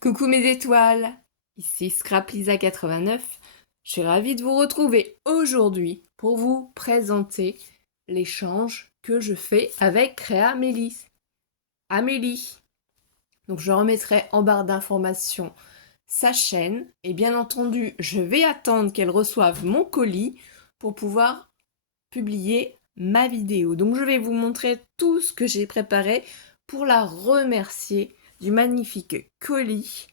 Coucou mes étoiles, ici Scraplisa89. Je suis ravie de vous retrouver aujourd'hui pour vous présenter l'échange que je fais avec Créa Amélie. Donc je remettrai en barre d'informations sa chaîne et bien entendu je vais attendre qu'elle reçoive mon colis pour pouvoir publier ma vidéo. Donc je vais vous montrer tout ce que j'ai préparé pour la remercier du magnifique colis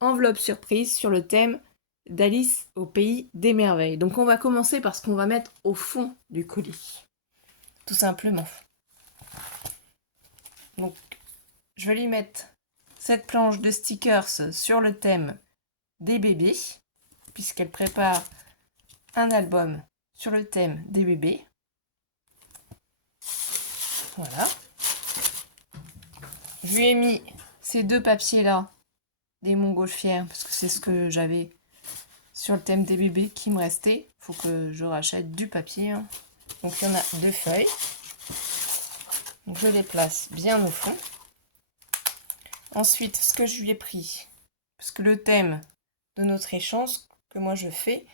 enveloppe surprise sur le thème d'Alice au pays des merveilles. Donc on va commencer par ce qu'on va mettre au fond du colis, tout simplement. Donc je vais lui mettre cette planche de stickers sur le thème des bébés, puisqu'elle prépare un album sur le thème des bébés. Voilà. Je lui ai mis ces deux papiers là, des montgolfières, parce que c'est ce que j'avais sur le thème des bébés qui me restait. Faut que je rachète du papier, hein. Donc il y en a deux feuilles. Donc je les place bien au fond. Ensuite, ce que je lui ai pris, parce que le thème de notre échange que moi je fais,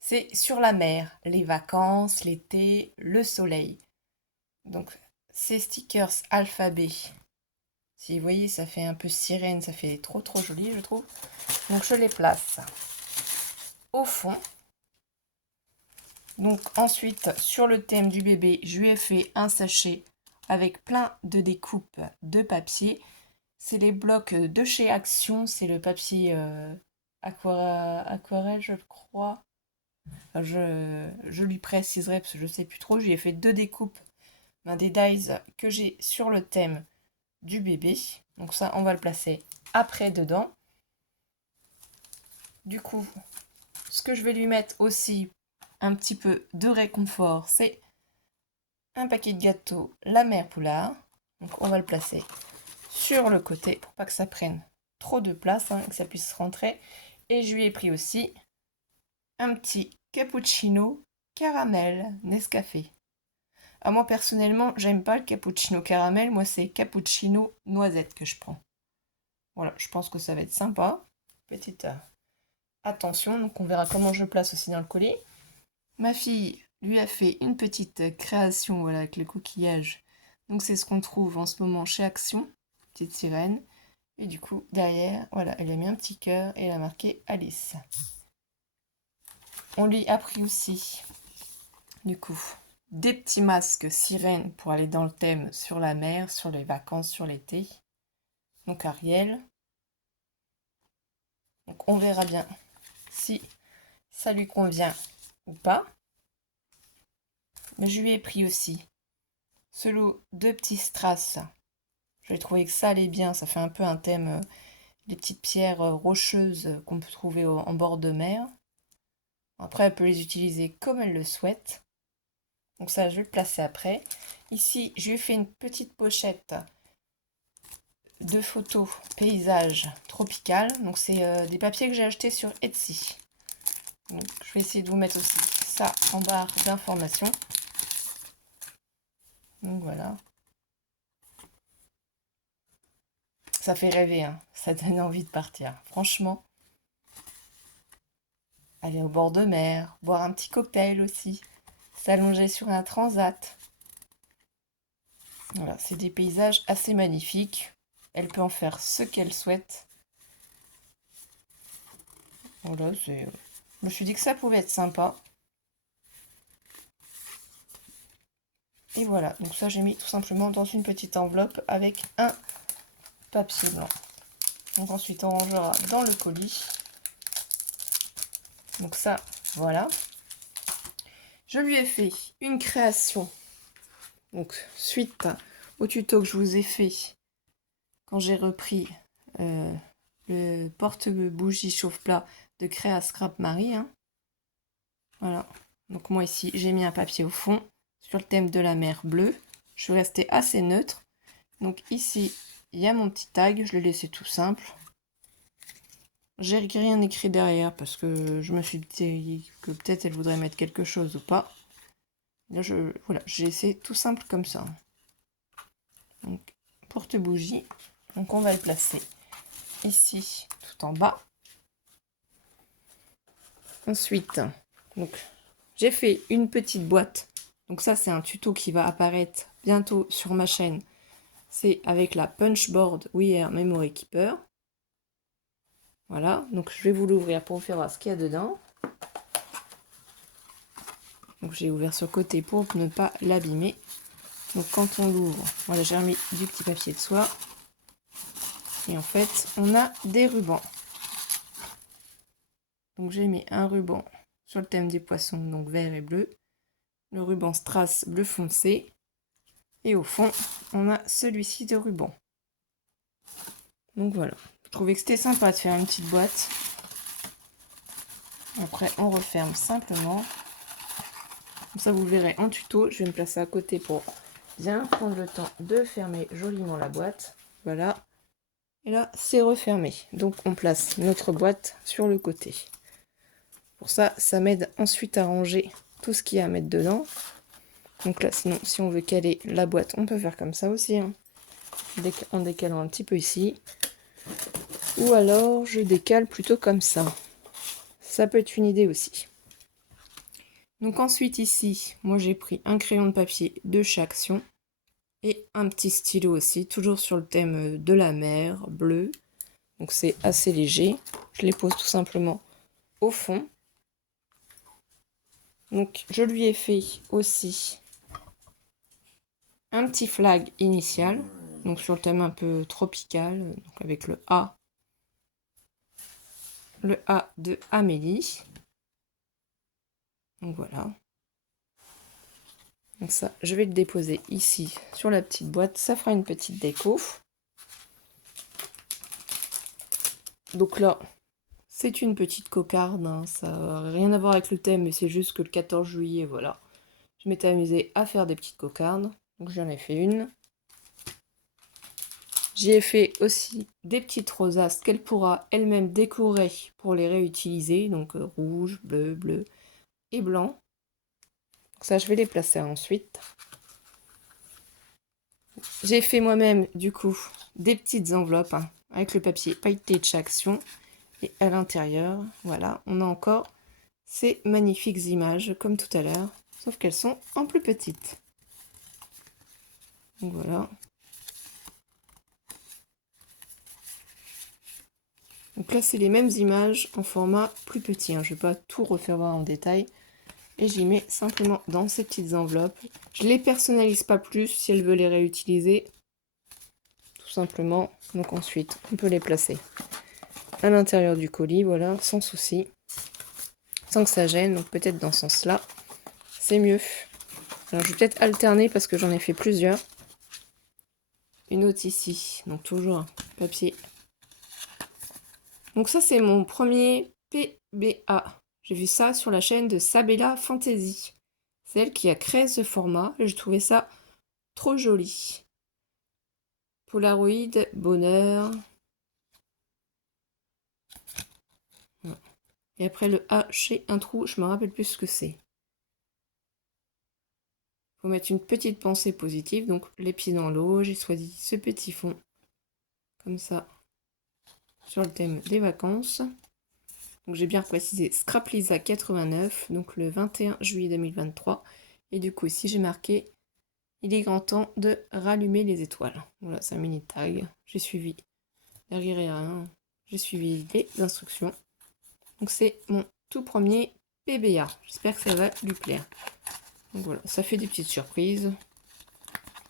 c'est sur la mer, les vacances, l'été, le soleil. Donc ces stickers alphabet, si vous voyez, ça fait un peu sirène, ça fait trop joli je trouve. Donc je les place au fond. Donc ensuite, sur le thème du bébé, je lui ai fait un sachet avec plein de découpes de papier. C'est les blocs de chez Action, c'est le papier aquarelle, je crois. Enfin, je lui préciserai parce que je ne sais plus trop. J'y ai fait deux découpes des dies que j'ai sur le thème du bébé. Donc ça, on va le placer après dedans. Du coup, ce que je vais lui mettre aussi un petit peu de réconfort, c'est un paquet de gâteaux La Mère Poulard. Donc on va le placer sur le côté pour pas que ça prenne trop de place, hein, et que ça puisse rentrer. Et je lui ai pris aussi un petit cappuccino caramel Nescafé. Moi personnellement, j'aime pas le cappuccino caramel, moi c'est cappuccino noisette que je prends. Voilà, je pense que ça va être sympa. Petite attention, donc on verra comment je le place aussi dans le colis. Ma fille lui a fait une petite création, voilà, avec le coquillage. Donc c'est ce qu'on trouve en ce moment chez Action, petite sirène. Et du coup, derrière, voilà, elle a mis un petit cœur et elle a marqué Alice. On lui a pris aussi, du coup, des petits masques sirènes pour aller dans le thème sur la mer, sur les vacances, sur l'été. Donc Ariel. Donc on verra bien si ça lui convient ou pas. Mais je lui ai pris aussi ce lot de petits strass. J'ai trouvé que ça allait bien, ça fait un peu un thème, des petites pierres rocheuses qu'on peut trouver en bord de mer. Après, elle peut les utiliser comme elle le souhaite. Donc ça, je vais le placer après. Ici, je lui ai fait une petite pochette de photos paysage tropical. Donc c'est des papiers que j'ai achetés sur Etsy. Donc je vais essayer de vous mettre aussi ça en barre d'informations. Donc voilà. Ça fait rêver, hein. Ça donne envie de partir. Franchement, aller au bord de mer, boire un petit cocktail aussi, s'allonger sur un transat. Voilà, c'est des paysages assez magnifiques. Elle peut en faire ce qu'elle souhaite. Voilà, je me suis dit que ça pouvait être sympa. Et voilà, donc ça j'ai mis tout simplement dans une petite enveloppe avec un papier blanc. Donc ensuite on rangera dans le colis. Donc ça, voilà. Je lui ai fait une création. Donc suite au tuto que je vous ai fait quand j'ai repris le porte-bougie chauffe-plat de Créa Scrap Marie, hein. Voilà. Donc moi ici, j'ai mis un papier au fond sur le thème de la mer bleue. Je suis restée assez neutre. Donc ici, il y a mon petit tag. Je l'ai laissé tout simple. J'ai rien écrit derrière parce que je me suis dit que peut-être elle voudrait mettre quelque chose ou pas. Là, voilà, j'ai laissé tout simple comme ça. Donc, porte-bougie. Donc on va le placer ici tout en bas. Ensuite, donc j'ai fait une petite boîte. Donc ça, c'est un tuto qui va apparaître bientôt sur ma chaîne. C'est avec la Punchboard We Are Memory Keeper. Voilà, donc je vais vous l'ouvrir pour vous faire voir ce qu'il y a dedans. Donc j'ai ouvert sur le côté pour ne pas l'abîmer. Donc quand on l'ouvre, voilà, j'ai remis du petit papier de soie. Et en fait, on a des rubans. Donc j'ai mis un ruban sur le thème des poissons, donc vert et bleu. Le ruban strass bleu foncé. Et au fond, on a celui-ci de ruban. Donc voilà. Je trouvais que c'était sympa de faire une petite boîte. Après, on referme simplement. Comme ça, vous le verrez en tuto. Je vais me placer à côté pour bien prendre le temps de fermer joliment la boîte. Voilà. Et là, c'est refermé. Donc, on place notre boîte sur le côté. Pour ça, ça m'aide ensuite à ranger tout ce qu'il y a à mettre dedans. Donc là, sinon, si on veut caler la boîte, on peut faire comme ça aussi. Hein. En décalant un petit peu ici. Ou alors, je décale plutôt comme ça. Ça peut être une idée aussi. Donc ensuite ici, moi j'ai pris un crayon de papier de chez Action et un petit stylo aussi, toujours sur le thème de la mer, bleu. Donc c'est assez léger. Je les pose tout simplement au fond. Donc je lui ai fait aussi un petit flag initial, donc sur le thème un peu tropical, donc avec le A de Amélie. Donc voilà. Donc ça, je vais le déposer ici sur la petite boîte. Ça fera une petite déco. Donc là, c'est une petite cocarde. Hein. Ça n'a rien à voir avec le thème, mais c'est juste que le 14 juillet, voilà. Je m'étais amusée à faire des petites cocardes. Donc j'en ai fait une. J'y ai fait aussi des petites rosaces qu'elle pourra elle-même décorer pour les réutiliser. Donc rouge, bleu et blanc. Donc ça, je vais les placer ensuite. J'ai fait moi-même, du coup, des petites enveloppes hein, avec le papier pailleté de chez Action. Et à l'intérieur, voilà, on a encore ces magnifiques images, comme tout à l'heure, sauf qu'elles sont en plus petites. Donc voilà. Donc là, c'est les mêmes images en format plus petit. Hein. Je ne vais pas tout refaire voir en détail. Et j'y mets simplement dans ces petites enveloppes. Je ne les personnalise pas plus si elle veut les réutiliser. Tout simplement. Donc ensuite, on peut les placer à l'intérieur du colis, voilà, sans souci. Sans que ça gêne. Donc peut-être dans ce sens-là, c'est mieux. Alors je vais peut-être alterner parce que j'en ai fait plusieurs. Une autre ici. Donc toujours papier. Donc ça, c'est mon premier PBA. J'ai vu ça sur la chaîne de Sabella Fantasy. C'est elle qui a créé ce format et je trouvais ça trop joli. Polaroid, bonheur. Et après le A chez un trou, je me rappelle plus ce que c'est. Faut mettre une petite pensée positive, donc les pieds dans l'eau. J'ai choisi ce petit fond, comme ça, sur le thème des vacances. Donc j'ai bien précisé Scrap Lisa 89, donc le 21 juillet 2023. Et du coup ici j'ai marqué il est grand temps de rallumer les étoiles. Voilà, c'est un mini tag. J'ai suivi derrière rien. J'ai suivi les instructions. Donc c'est mon tout premier PBA. J'espère que ça va lui plaire. Donc voilà, ça fait des petites surprises.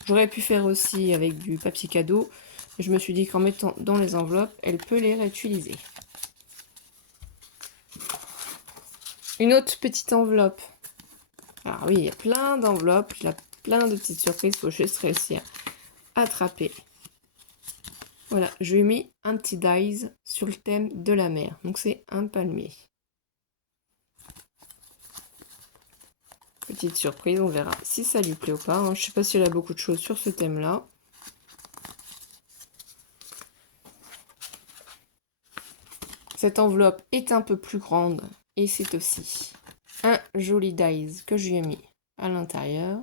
J'aurais pu faire aussi avec du papier cadeau. Mais je me suis dit qu'en mettant dans les enveloppes, elle peut les réutiliser. Une autre petite enveloppe. Alors oui, il y a plein d'enveloppes. Il y a plein de petites surprises. Il faut juste réussir à attraper. Voilà, je lui ai mis un petit dies sur le thème de la mer. Donc c'est un palmier. Petite surprise, on verra si ça lui plaît ou pas. Hein. Je ne sais pas si elle a beaucoup de choses sur ce thème-là. Cette enveloppe est un peu plus grande. Et c'est aussi un joli dies que je lui ai mis à l'intérieur.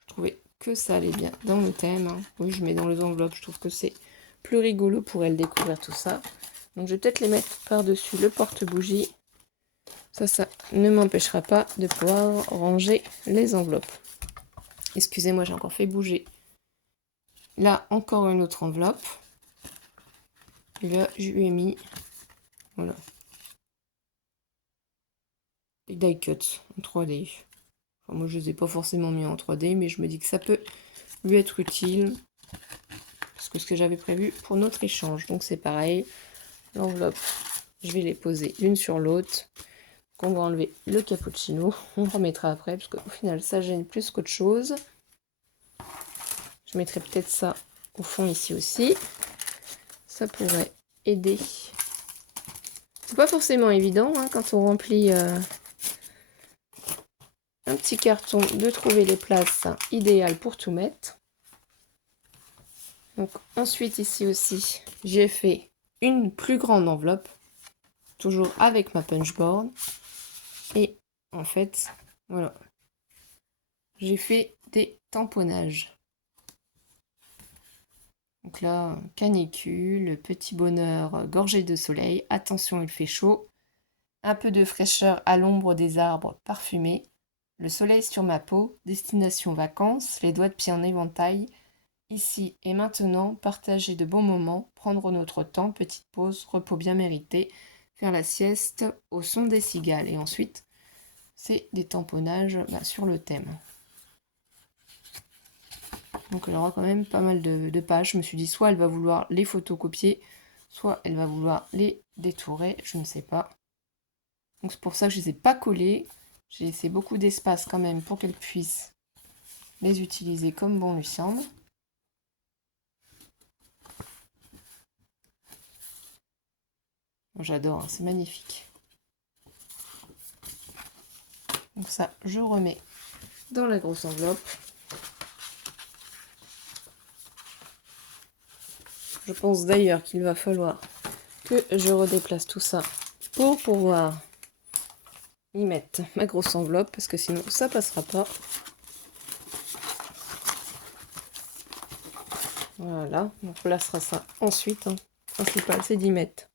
Je trouvais que ça allait bien dans le thème. Hein. Oui, je mets dans les enveloppes, je trouve que c'est plus rigolo pour elle découvrir tout ça. Donc je vais peut-être les mettre par-dessus le porte-bougie. Ça ne m'empêchera pas de pouvoir ranger les enveloppes. Excusez-moi, j'ai encore fait bouger. Là, encore une autre enveloppe. Et là, je lui ai mis, voilà, des die cuts en 3D. Enfin, moi, je les ai pas forcément mis en 3D, mais je me dis que ça peut lui être utile. Parce que ce que j'avais prévu pour notre échange. Donc, c'est pareil. L'enveloppe, je vais les poser l'une sur l'autre. On va enlever le cappuccino. On remettra après, parce qu'au final, ça gêne plus qu'autre chose. Je mettrai peut-être ça au fond ici aussi. Ça pourrait aider. C'est pas forcément évident hein, quand on remplit un petit carton de trouver les places idéales pour tout mettre. Donc ensuite ici aussi, j'ai fait une plus grande enveloppe, toujours avec ma punchboard. Et en fait, voilà, j'ai fait des tamponnages. Donc là, canicule, petit bonheur, gorgée de soleil, attention il fait chaud, un peu de fraîcheur à l'ombre des arbres parfumés, le soleil sur ma peau, destination vacances, les doigts de pied en éventail, ici et maintenant, partager de bons moments, prendre notre temps, petite pause, repos bien mérité, faire la sieste au son des cigales. Et ensuite, c'est des tamponnages sur le thème. Donc il y aura quand même pas mal de pages. Je me suis dit soit elle va vouloir les photocopier, soit elle va vouloir les détourer, je ne sais pas. Donc c'est pour ça que je ne les ai pas collées. J'ai laissé beaucoup d'espace quand même pour qu'elle puisse les utiliser comme bon lui semble. J'adore, hein, c'est magnifique. Donc ça, je remets dans la grosse enveloppe. Je pense d'ailleurs qu'il va falloir que je redéplace tout ça pour pouvoir y mettre ma grosse enveloppe parce que sinon ça passera pas. Voilà, on placera ça ensuite. Hein. Le principal, c'est d'y mettre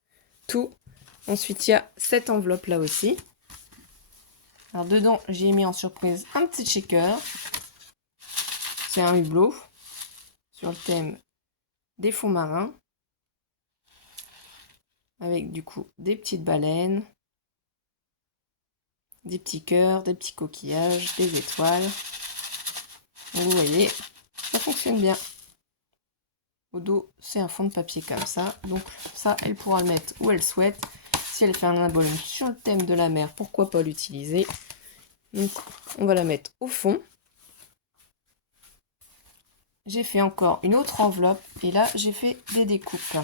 tout. Ensuite, il y a cette enveloppe là aussi. Alors dedans, j'ai mis en surprise un petit shaker. C'est un hublot sur le thème des fonds marins. Avec du coup des petites baleines, des petits cœurs, des petits coquillages, des étoiles. Donc vous voyez, ça fonctionne bien. Au dos, c'est un fond de papier comme ça. Donc ça, elle pourra le mettre où elle souhaite. Si elle fait un album sur le thème de la mer, pourquoi pas l'utiliser. Donc on va la mettre au fond. J'ai fait encore une autre enveloppe et là j'ai fait des découpes.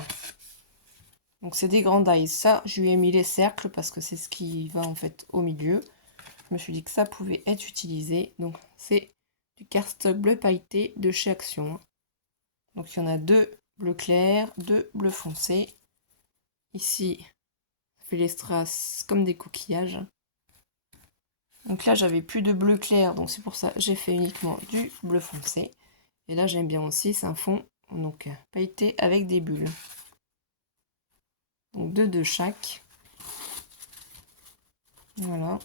Donc c'est des grandailles. Ça, je lui ai mis les cercles parce que c'est ce qui va en fait au milieu. Je me suis dit que ça pouvait être utilisé. Donc c'est du cardstock bleu pailleté de chez Action. Donc il y en a deux bleu clair, deux bleu foncé. Ici, ça fait les strass comme des coquillages. Donc là, j'avais plus de bleu clair, donc c'est pour ça que j'ai fait uniquement du bleu foncé. Et là, j'aime bien aussi, c'est un fond donc pailleté avec des bulles. Donc deux de chaque. Voilà.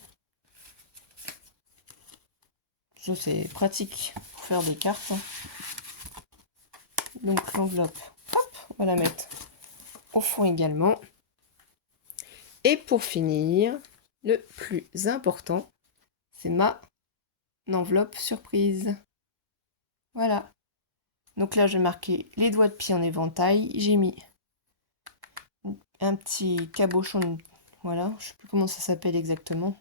Ça, c'est pratique pour faire des cartes. Donc l'enveloppe, hop, on va la mettre au fond également. Et pour finir, le plus important, c'est ma enveloppe surprise. Voilà. Donc là, j'ai marqué les doigts de pied en éventail. J'ai mis un petit cabochon. Voilà, je sais plus comment ça s'appelle exactement.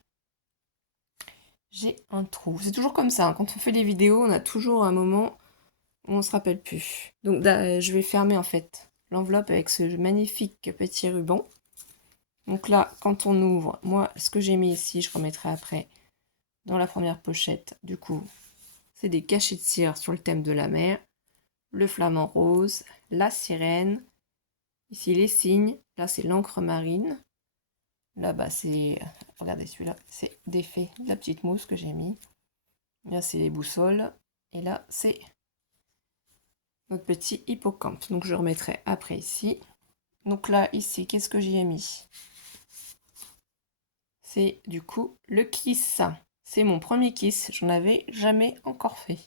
J'ai un trou. C'est toujours comme ça. Hein. Quand on fait les vidéos, on a toujours un moment où on se rappelle plus. Donc je vais fermer en fait l'enveloppe avec ce magnifique petit ruban. Donc là, quand on ouvre, moi, ce que j'ai mis ici, je remettrai après dans la première pochette. Du coup, c'est des cachets de cire sur le thème de la mer. Le flamant rose, la sirène. Ici, les signes. Là, c'est l'encre marine. Là-bas, c'est... Regardez celui-là. C'est d'effet de la petite mousse que j'ai mis. Là, c'est les boussoles. Et là, c'est notre petit hippocampe. Donc je remettrai après ici. Donc là, ici, qu'est-ce que j'y ai mis? C'est du coup le kiss. C'est mon premier kiss, j'en avais jamais encore fait.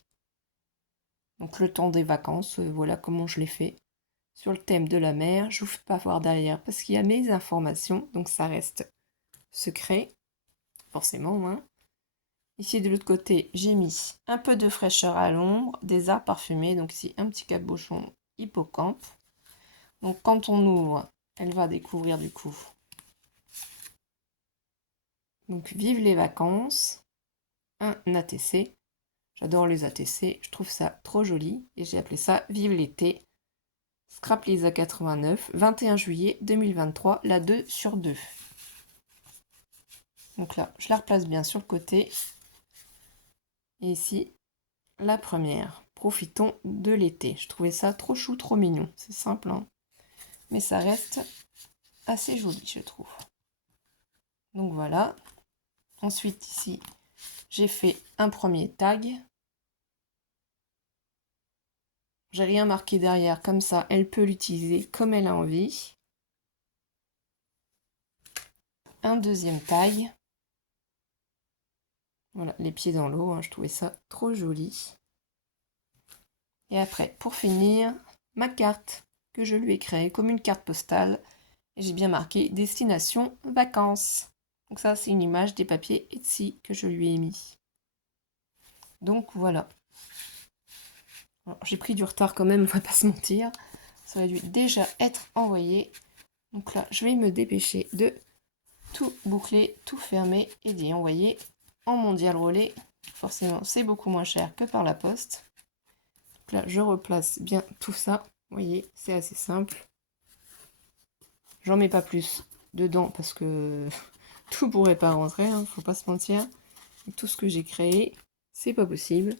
Donc le temps des vacances, voilà comment je l'ai fait. Sur le thème de la mer, je ne vous fais pas voir derrière parce qu'il y a mes informations, donc ça reste secret, forcément. Hein. Ici de l'autre côté, j'ai mis un peu de fraîcheur à l'ombre, des arts parfumés, donc ici un petit cabochon hippocampe. Donc quand on ouvre, elle va découvrir du coup. Donc vive les vacances, un ATC. J'adore les ATC, je trouve ça trop joli et j'ai appelé ça Vive l'été. Scrap Lisa 89, 21 juillet 2023, la 2 sur 2. Donc là, je la replace bien sur le côté. Et ici, la première. Profitons de l'été. Je trouvais ça trop chou, trop mignon. C'est simple, hein, mais ça reste assez joli, je trouve. Donc voilà. Ensuite, ici, j'ai fait un premier tag. J'ai rien marqué derrière, comme ça, elle peut l'utiliser comme elle a envie. Un deuxième tag. Voilà, les pieds dans l'eau, hein, je trouvais ça trop joli. Et après, pour finir, ma carte que je lui ai créée comme une carte postale. Et j'ai bien marqué destination vacances. Donc ça, c'est une image des papiers Etsy que je lui ai mis. Donc voilà. J'ai pris du retard quand même, on va pas se mentir. Ça aurait dû déjà être envoyé. Donc là, je vais me dépêcher de tout boucler, tout fermer et d'y envoyer en mondial relais. Forcément, c'est beaucoup moins cher que par la poste. Donc là, je replace bien tout ça. Vous voyez, c'est assez simple. J'en mets pas plus dedans parce que tout pourrait pas rentrer, hein, faut pas se mentir. Et tout ce que j'ai créé, c'est pas possible.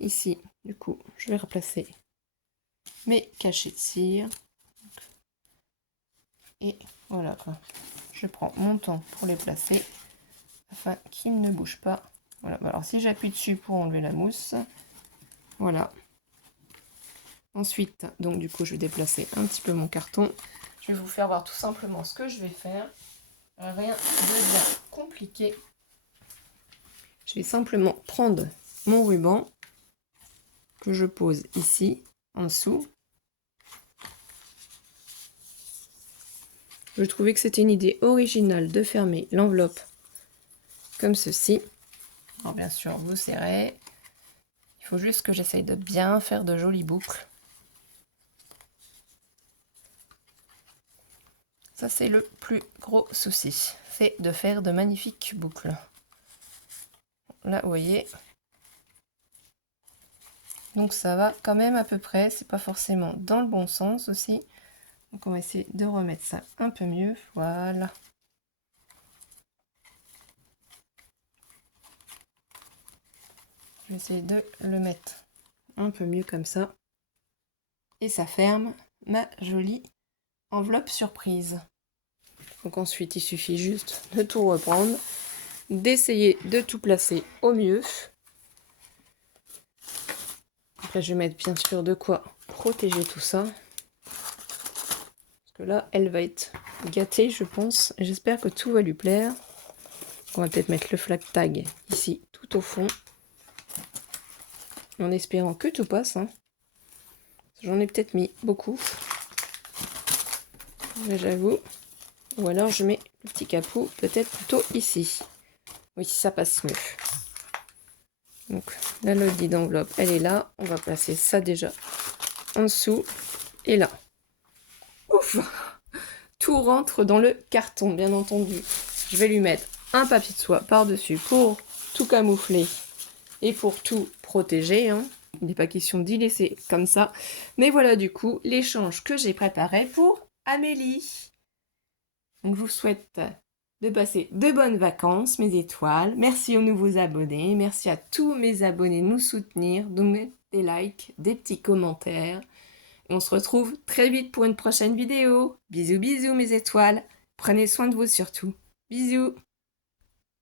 Ici, du coup, je vais replacer mes cachets de cire. Et voilà quoi. Je prends mon temps pour les placer afin qu'ils ne bougent pas. Voilà, alors si j'appuie dessus pour enlever la mousse, voilà. Ensuite, donc du coup, je vais déplacer un petit peu mon carton. Je vais vous faire voir tout simplement ce que je vais faire. Rien de bien compliqué. Je vais simplement prendre mon ruban que je pose ici, en dessous. Je trouvais que c'était une idée originale de fermer l'enveloppe comme ceci. Alors bien sûr, vous serrez. Il faut juste que j'essaye de bien faire de jolies boucles. Ça, c'est le plus gros souci. C'est de faire de magnifiques boucles. Là, vous voyez. Donc ça va quand même à peu près. C'est pas forcément dans le bon sens aussi. Donc on va essayer de remettre ça un peu mieux. Voilà. Je vais essayer de le mettre un peu mieux comme ça. Et ça ferme ma jolie enveloppe surprise. Donc ensuite, il suffit juste de tout reprendre, d'essayer de tout placer au mieux. Après, je vais mettre bien sûr de quoi protéger tout ça. Parce que là, elle va être gâtée, je pense. J'espère que tout va lui plaire. On va peut-être mettre le flag tag ici, tout au fond. En espérant que tout passe. Hein. J'en ai peut-être mis beaucoup. Là, j'avoue. Ou alors, je mets le petit capot peut-être plutôt ici. Oui, ça passe mieux. Donc, la lodi d'enveloppe, elle est là. On va placer ça déjà en dessous et là. Ouf! Tout rentre dans le carton, bien entendu. Je vais lui mettre un papier de soie par-dessus pour tout camoufler et pour tout protéger. Hein. Il n'est pas question d'y laisser comme ça. Mais voilà du coup l'échange que j'ai préparé pour Amélie. Donc je vous souhaite de passer de bonnes vacances, mes étoiles. Merci aux nouveaux abonnés. Merci à tous mes abonnés de nous soutenir, de mettre des likes, des petits commentaires. Et on se retrouve très vite pour une prochaine vidéo. Bisous bisous mes étoiles. Prenez soin de vous surtout. Bisous.